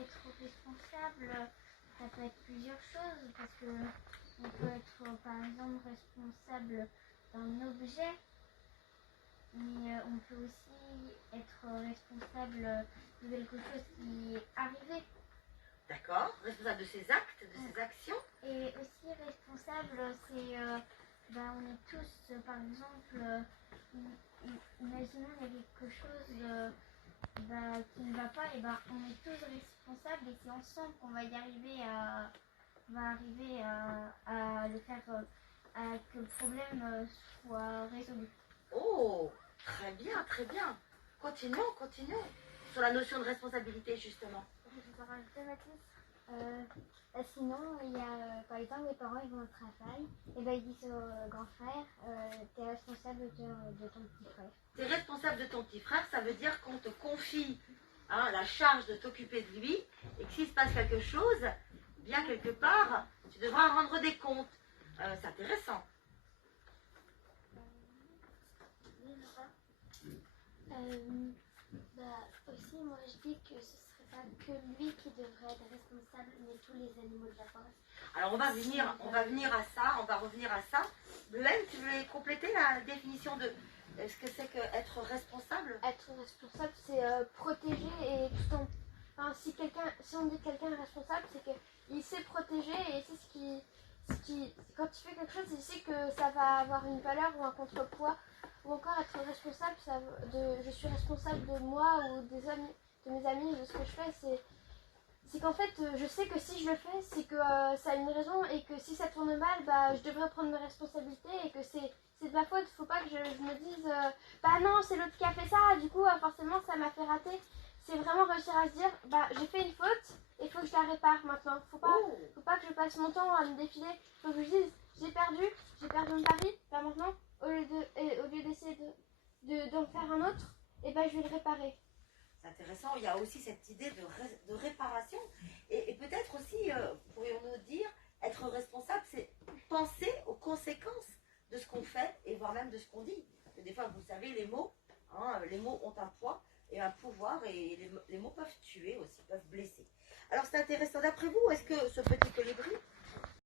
Être responsable, ça peut être plusieurs choses, parce que on peut être par exemple responsable d'un objet, mais on peut aussi être responsable de quelque chose qui est arrivé. D'accord. Responsable de ses actes, de ses actions. Et aussi responsable, c'est, on est tous, par exemple, imaginons il y a quelque chose qui ne va pas, et on est tous responsables, et c'est ensemble qu'on va y arriver à le faire, que le problème soit résolu. Oh, très bien, très bien. Continuons, continuons. Sur la notion de responsabilité, justement. Je peux rajouter, Mathis. Sinon, il y a, par exemple, les parents ils vont au travail, et ils disent au grand frère, t'es responsable de ton petit frère. T'es responsable de ton petit frère, ça veut dire qu'on te confie la charge de t'occuper de lui, et que s'il se passe quelque chose, bien quelque part, tu devras rendre des comptes. C'est intéressant. Aussi, moi je dis que ce serait pas que lui qui devrait être responsable, mais tous les animaux de la forêt. Alors on va venir à ça, on va revenir à ça. Blaine, tu voulais compléter la définition de ce que c'est qu'être responsable? Être responsable, c'est protéger, et tout en... Enfin, si on dit que quelqu'un est responsable, c'est qu'il sait protéger, et c'est ce qui... Quand tu fais quelque chose, il sait que ça va avoir une valeur ou un contrepoids. Ou encore être responsable, je suis responsable de moi ou des amis, de mes amis, de ce que je fais, c'est qu'en fait, je sais que si je le fais, c'est que ça a une raison, et que si ça tourne mal, je devrais prendre mes responsabilités, et que c'est de ma faute. Faut pas que je me dise, non, c'est l'autre qui a fait ça, du coup, forcément, ça m'a fait rater. C'est vraiment réussir à se dire, j'ai fait une faute, et il faut que je la répare maintenant. Faut pas que je passe mon temps à me défiler. Faut que je dise, j'ai perdu mon pari, maintenant, au lieu d'essayer d'en faire un autre, je vais le réparer. C'est intéressant, il y a aussi cette idée de réparation. Et peut-être aussi, pourrions-nous dire, être responsable, c'est penser aux conséquences de ce qu'on fait, et voire même de ce qu'on dit. Parce que des fois, vous savez, les mots ont un poids et un pouvoir, et les mots peuvent tuer aussi, peuvent blesser. Alors c'est intéressant, d'après vous, est-ce que ce petit colibri